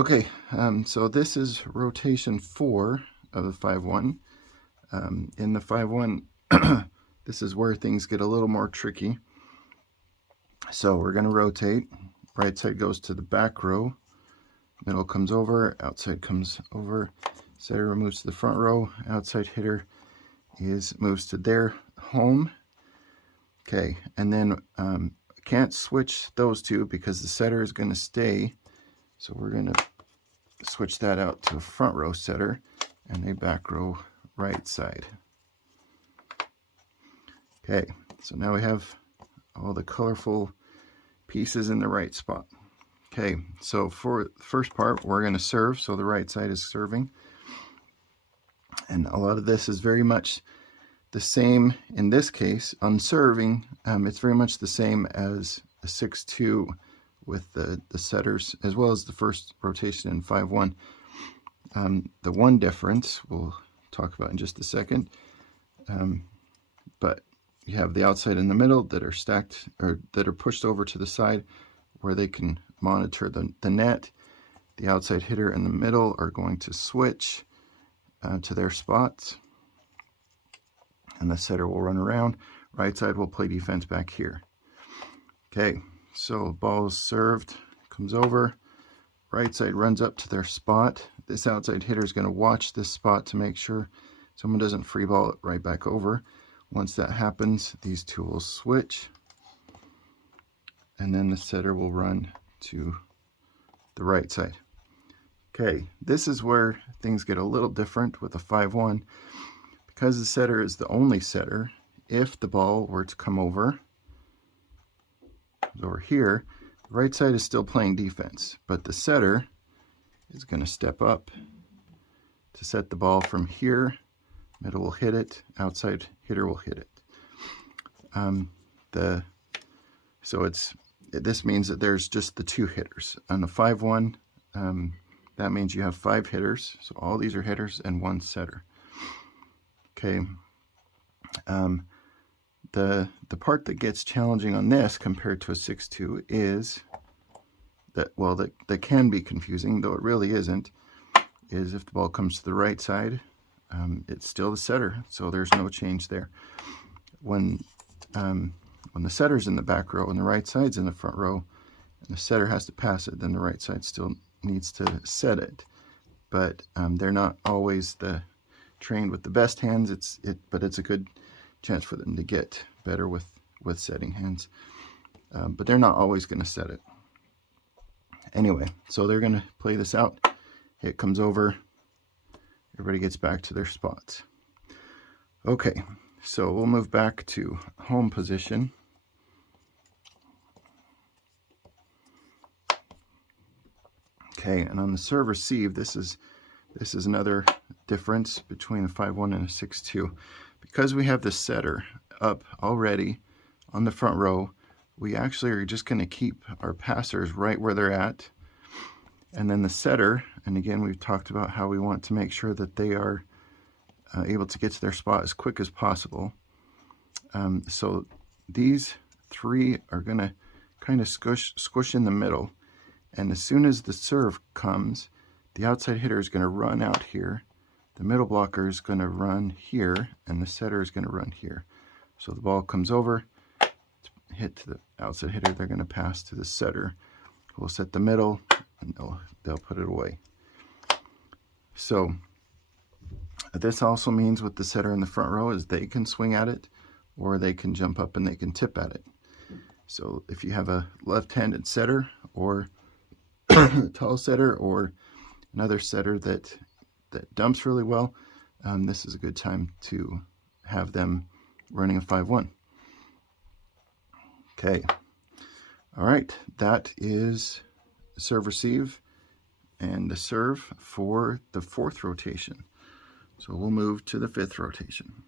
Okay, so this is rotation 4 of the 5-1. In the 5-1, this is where things get a little more tricky. So we're going to rotate. Right side goes to the back row. Middle comes over, outside comes over. Setter moves to the front row. Outside hitter moves to their home. Okay, and then can't switch those two because the setter is going to stay. So we're going to switch that out to a front row setter and a back row right side. Okay, so now we have all the colorful pieces in the right spot. Okay, so for the first part, we're going to serve, so the right side is serving. And a lot of this is very much the same in this case. On serving, it's very much the same as a 6-2 with the setters, as well as the first rotation in 5-1. The one difference we'll talk about in just a second, but you have the outside in the middle that are stacked, or that are pushed over to the side where they can monitor the net. The outside hitter in the middle are going to switch to their spots, and the setter will run around. Right side will play defense back here. Okay, so ball is served, comes over, right side runs up to their spot. This outside hitter is going to watch this spot to make sure someone doesn't free ball it right back over. Once that happens, these two will switch, and then the setter will run to the right side. Okay, this is where things get a little different with a 5-1. Because the setter is the only setter, if the ball were to come over here, the right side is still playing defense, but the setter is going to step up to set the ball from here. Middle will hit it, outside hitter will hit it. This means that there's just the two hitters. On the 5-1, that means you have 5 hitters, so all these are hitters and 1 setter. Okay, the part that gets challenging on this compared to a 6-2 is that can be confusing, though it really isn't, is if the ball comes to the right side, it's still the setter, so there's no change there. When the setter's in the back row and the right side's in the front row, and the setter has to pass it, then the right side still needs to set it. But they're not always trained with the best hands. But it's a good chance for them to get better with setting hands. But they're not always going to set it. Anyway, so they're going to play this out. Hit comes over. Everybody gets back to their spots. Okay, so we'll move back to home position. Okay, and on the serve receive, this is another difference between a 5-1 and a 6-2. Because we have the setter up already on the front row, we actually are just going to keep our passers right where they're at. And then the setter, and again, we've talked about how we want to make sure that they are able to get to their spot as quick as possible. So these 3 are going to kind of squish in the middle. And as soon as the serve comes, the outside hitter is going to run out here. The middle blocker is going to run here, and the setter is going to run here. So the ball comes over, hit to the outside hitter. They're going to pass to the setter. We'll set the middle, and they'll put it away. So this also means with the setter in the front row is they can swing at it, or they can jump up and they can tip at it. So if you have a left-handed setter, or tall setter, or another setter that dumps really well, this is a good time to have them running a 5-1. Okay, all right, that is serve receive and the serve for the 4th rotation. So we'll move to the 5th rotation.